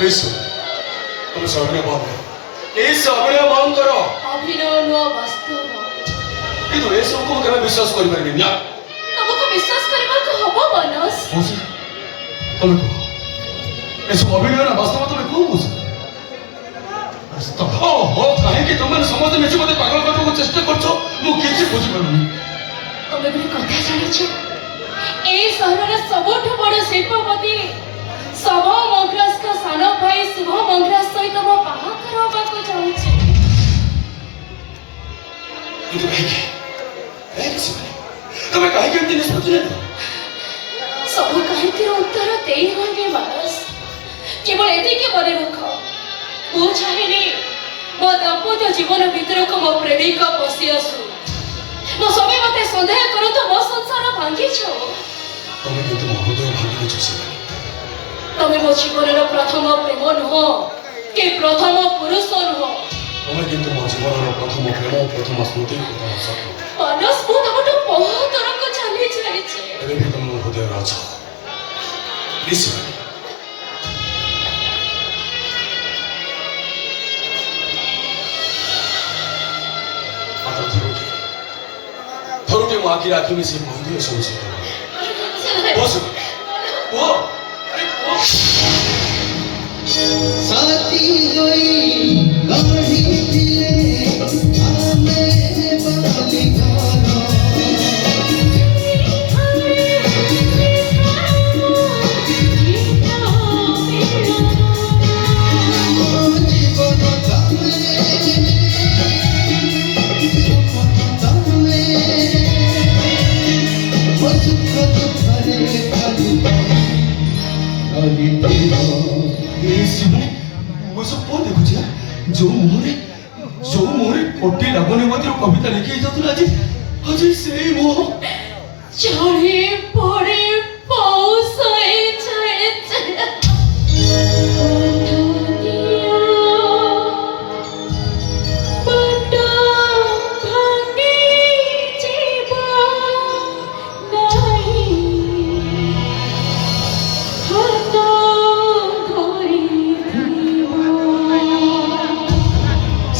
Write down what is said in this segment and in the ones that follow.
Please ତମେ ସେ ଅଭିନୟ ବନ୍ଦ କର। ପ୍ଲିଜ୍ ସେ ଅଭିନୟ ବନ୍ଦ କର। ଅଭିନୟ ନୁହଁ ବାସ୍ତବ। କିନ୍ତୁ ଏସବୁକୁ ମୁଁ କେବେ ବିଶ୍ୱାସ କରିପାରିବିନି ନା। ତମକୁ ବିଶ୍ୱାସ କରିବାକୁ ହବ ମାନସ। ମଉସା ତମେ କୁହ ଏସବୁ ଅଭିନୟ ନା ବାସ୍ତବ ତମେ କୁହ ମଉସା। କାହିଁକି ତମେ ସମସ୍ତେ ମିଶି ମତେ ପାଗଳ କରିବାକୁ ଚେଷ୍ଟା କରୁଛ ମୁଁ କିଛି ବୁଝିପାରୁନି। ତମେ ଗୋଟେ କଥା ଜାଣିଛ এই ସହରର ସବୁଠୁ ବଡ଼ ଶିଳ୍ପପତି ଶୁଭ ମଙ୍ଗରାଜଙ୍କ ସାନ ଭାଇ ଶୁଭ ମଙ୍ଗରାଜ ସହିତ ମୋ ବାହାଘର ହେବାକୁ ଯାଉଛି। କିନ୍ତୁ କାହିଁକି ତମେ କାହିଁକି ଏମିତି ନିଷ୍ପତ୍ତି ନେଲ? ସବୁ କାହିଁକିର ଉତ୍ତର ଦେଇ ହୁଏନି ମାନସ। କେବଳ ଏତିକି ମନେ ରଖ ମୁଁ ଚାହେଁନି ମୋ ଦାମ୍ପତ୍ୟ ଜୀବନ ଭିତରକୁ ମୋ ପ୍ରେମିକ ପଶି ଆସୁ। ମୋ ସ୍ୱାମୀ ମତେ ସନ୍ଦେହ କରନ୍ତୁ ମୋ ସଂସାର ଭାଙ୍ଗିଛ। ତମେ କିନ୍ତୁ ମୋ ହୃଦୟ ଭାଙ୍ଗି ଦେଇଛ ଶିବାନୀ। ତମେ ମୋ ଜୀବନର ପ୍ରଥମ ପ୍ରେମ ନୁହଁ କି ପ୍ରଥମ ପୁରୁଷ ନୁହଁ। ତମେ କିନ୍ତୁ ମୋ ଜୀବନର ପ୍ରଥମ ପ୍ରେମ ପ୍ରଥମ ସ୍ମୃତି ପ୍ରଥମ ସ୍ୱପ୍ନ। ମାନସ ମୁଁ ତମଠୁ ବହୁତ ଦୂରକୁ ଚାଲି ଯାଇଛି। ଏବେ ବି ତମେ ମୋ ହୃଦୟରେ ଅଛ। ପ୍ଲିଜ୍ ଶିବାନୀ ମାତ୍ର ଥରୁଟେ ମୋ ଆଖିରେ ଆଖି ମିଶି କହିଦିଅ ସବୁ ସତ। साथी गई गाड़ी दिले आमे बाली गाना जीवन तामे तामे सुख दुखरे खाली कौन देखुची जो मुहरे कोटी लगने कविता लिखी आज आज से मोह चढ़े पड़े पाउसाए जाए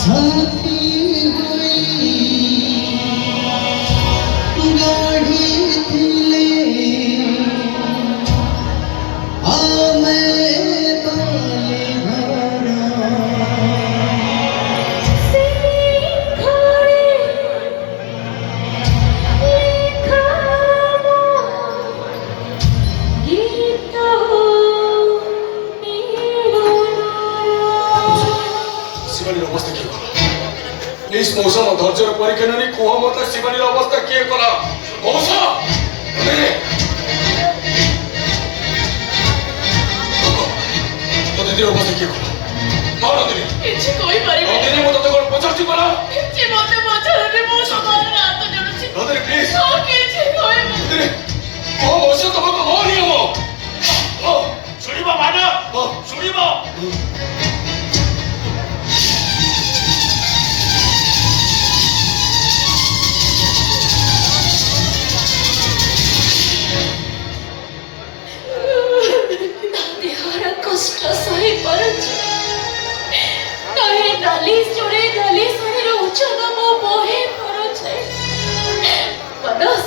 साथी गई गाड़ी दिले आमे बाली शिवानी अवस्था किए प्लीज मौसा धैर्यर परीक्षा नहीं कह मत शिवानी अवस्था किए कला मौसा तो दीदी अवस्था किए कला हाँ नंदिनी କିଛି କହିପାରିବି नंदिनी मत कौन पचार कला କିଛି ମତେ ପଚାରନି ମୁଁ ସମାନରେ ହାତ ଯୋଡୁଛି नंदिनी प्लीज ଆଉ କିଛି କହିବି नंदिनी कह मौसा तुमको हो नियम सुनिबा माना सुनिबा ଦେହର କଷ୍ଟ ସହି ପାରୁଛି ତଳେ ଡାଲି ଚୋରେ ଡାଲି ଶାଢ଼ୀର ଉଚ୍ଚତା ମୋ ବହି କରୁଛି ମାନସ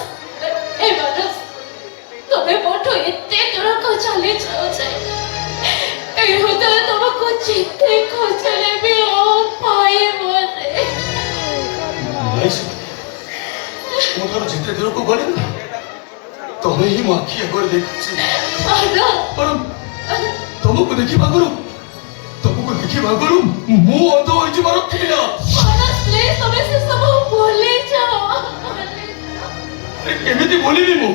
ଏ ମାନସ ତମେ ମୋଠୁ ଏତେ ଦୂରକୁ ଚାଲି ଯାଉଛ ଏ ହୃଦୟ ତମକୁ ଯେତେ ଖୋଜିଲେ ବି ପାଇବନି। ମୋ ଠାରୁ ଯେତେ ଦୂରକୁ ଗଲି ତମେ ହିଁ ମୋ ଆଖି ଆଗରେ ଦେଖୁଛି तुमको देखा करू मु अंध हो ଥିଲା ମାନସ ପ୍ଲିଜ ତମେ ସେ ସବୁ ଭୁଲି ଯାଅ କେମିତି ଭୁଲିବି ମୁଁ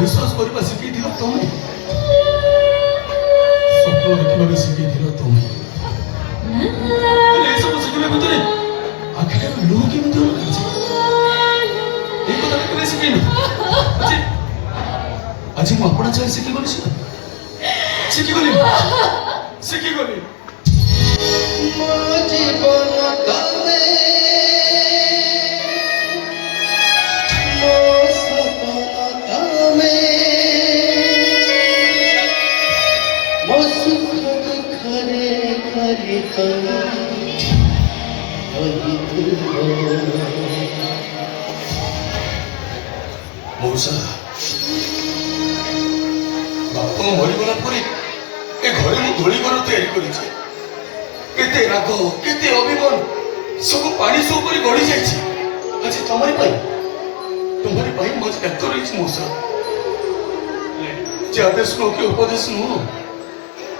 विश्वास करने शिखी तुम्हें स्वप्न देखा शिखी तुम्हें सब शिखा भितर आखिर लुह केमी लुकाई शिखे ଆଜି ମୁଁ ଆପଣା ଚାହିଁ ଶିଖିଗଲି ଶିଖିଗଲି ଶିଖିଗଲି ମୋ ଜୀବନ ତମେ ମୋ ସପନ ତମେ ମୋ ସୁଖ ଦୁଃଖରେ ଘରେ ତମେ ମଉସା ବାପା ମରିଗଲା ପରେ ଏ ଘରେ ମୁଁ ଧୂଳି ଘର ତିଆରି କରିଛି କେତେ ରାଗ କେତେ ଅଭିମାନ ସବୁ ପାଣି ସବୁ କରି ଗଡ଼ି ଯାଇଛି ଆଜି ତମରି ପାଇଁ ମୁଁ ଆଜି ଡାକ୍ତର ହେଇଛି ମଉସା ଯେ ଆଦେଶ ନୁହଁ କି ଉପଦେଶ ନୁହଁ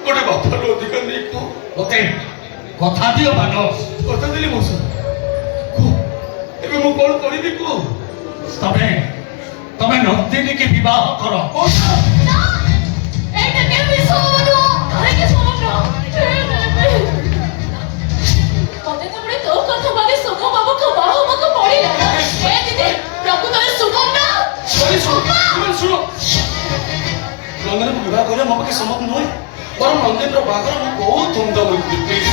ଗୋଟେ ବାପାର ଅଧିକାର ନେଇ କୁହ ଓକେ କଥା ଦିଅ ମାନସ କଥା ଦେଲି ମଉସା କୁହ ଏବେ ମୁଁ କଣ କରିବି କୁହ ତମେ ନନ୍ଦିନୀ କି ବିବାହ କର ମଉସା এইটা কেমনি সম্ভব কাহিকে সম্ভব মতে তোমরা তো কথা মানে শুভ বাবুকে বাহ বাবুকে পড়ি না এ দিদি প্রভু তোরে শুভম না ଶୁଣ ଶୁଣ ନନ୍ଦିନୀକୁ ବିବାହ କରିବା ମୋ ପାଖେ ସମ୍ଭବ ନୁହେଁ ବରଂ ନନ୍ଦିନୀର ବାହାଘର ମୁଁ ବହୁତ ଧୁମଧାମରେ କରିବି ପ୍ଲିଜ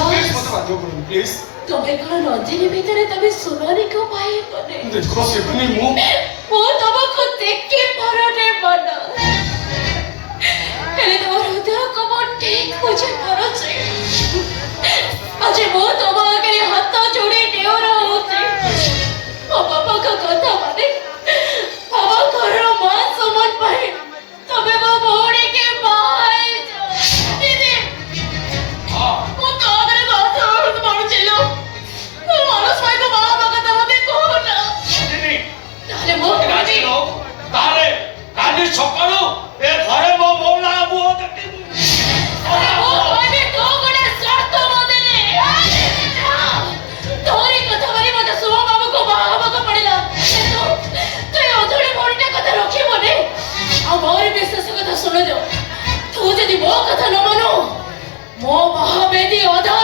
ପ୍ଲିଜ ମତେ ବାଧ୍ୟ କରନ୍ତୁ ପ୍ଲିଜ তুমি কোন নন্দিনী ভিতরে তুমি সোনারিকে পাই বনে ଦେଖ ସେଦିନ ମୁଁ ও তোমাকে দেখে পরনে বনা ହେଲେ ତମ ହୃଦୟ କମ ଠିକ ବୁଝି ପାରୁଛି ଆଜି ମୁଁ ତମ ଆଗରେ ହାତ ଯୋଡ଼ି ଡେଉର ହଉଛି ମୋ ବାପାଙ୍କ କଥା ମାନେ ଆମ ଘରର ମାନ ସମ୍ମାନ ପାଇଁ ତମେ ମୋ ଭଉଣୀକି ବାହା ହେଇଯାଅ ଦିଦି ମୁଁ ତୋ ଆଗରେ ହାତ ମାରୁଛି ଲୋ ମୋ ମାନସ ଭାଇକୁ ବାହା ହେବା କଥା ମତେ କହୁନା ତାହେଲେ ମୁଁ ରାଜି ନୋ ତାହେଲେ କାଲି ସକାଳୁ ଏ ଘରେ ମୋ ମଉଳା ମୁହଁ ଦେଖିବୁ ମୁଁ କହିବି ତୁ ଗୋଟେ ସର୍ତ୍ତ ବଦଳେ ତୋରି କଥା ମାନି ମତେ ଶୁଭ ବାବୁକୁ ବାହା ହେବାକୁ ପଡ଼ିଲା କିନ୍ତୁ ତୁ ଏ ଅଧୁଳି ଭଉଣୀଟା କଥା ରଖିବନି ଆଉ ମୋର ବିଶ୍ୱାସ କଥା ଶୁଣିଯାଉ ତୁ ଯଦି ମୋ କଥା ନ ମାନୁ ମୋ ବାହା ବେଦୀ ଅଧା